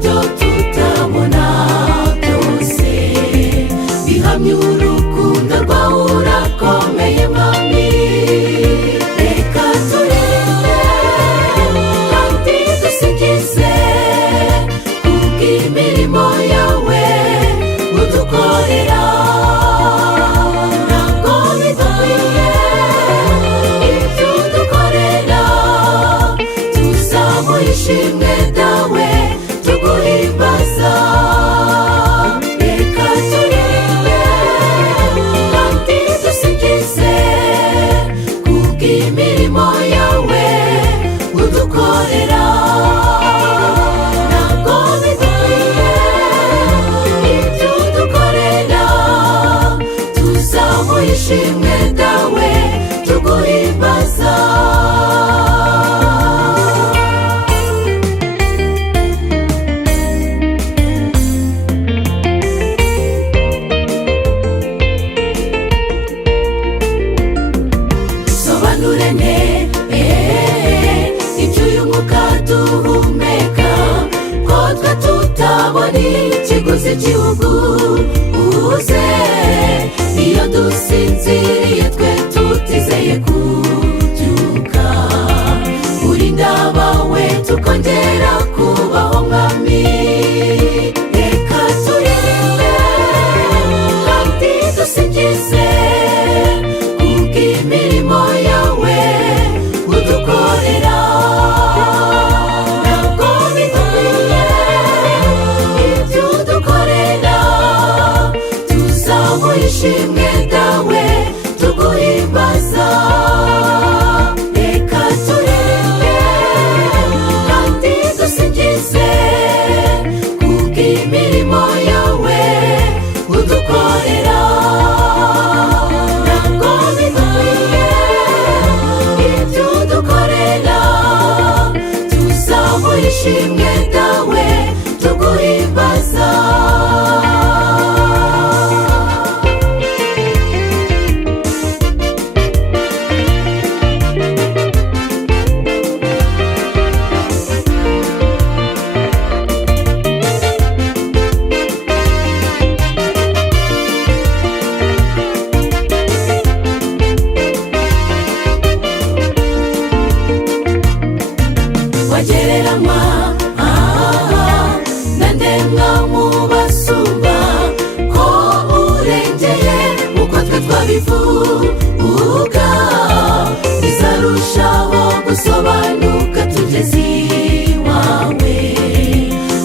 ibyo tutabona byose bihamya urukundo rwawe urakomeye mwami. Reka turirimbe kandi dusingize kubw'imirimo yawe udukorera. Ntabwo bidakwiye ibyo udukorera, tuzamuha ishimwe dawe tuguhimbaza. Reka turirimbe kandi dusingize kubw'imirimo yawe udukorera. Ntabwo bidakwiye ibyo udukorera, tuzamuha ishimwe dawe tuguhimbaza. Sobanurene iby'uyu mwuka duhumeka, ko twe tutabona ikiguzi cy'igihugu uze. Iyo dusinziriye twe tutizeye kubyuka, urinda abawe tukongera kubaho mwami. Reka turirimbe kandi dusingize kubw'imirimo yawe udukorera. Ntabwo bidakwiye ibyo udukorera, tuzamuha ishimwe dawe tuguhimbaza. Reka turirimbe kandi dusingize kubw'imirimo yawe udukorera. Ntabwo bidakwiye ibyo udukorera, tuzamuha ishimwe dawe tuguhimbaza. Wagereranywa na ndemwa mu basumba, ko urengeye uko twe twabivuga. Bizarushaho gusobanuka tugeze iwawe,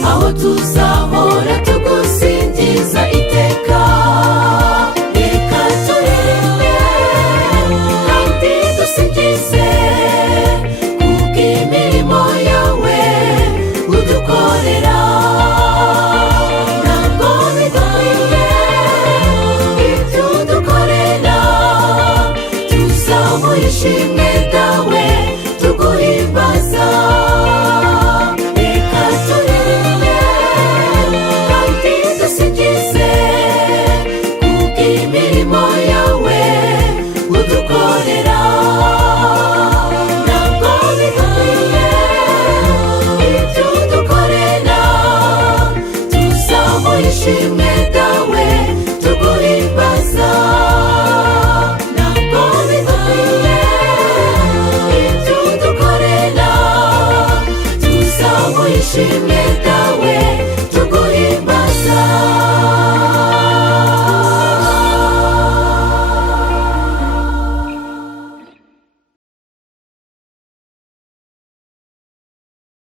aho tuzahora tugusingiza iteka. Reka turirimbe kandi dusingize kubw'imirimo yawe udukorera. Ntabwo bidakwiye ibyo udukorera, tuzamuha ishimwe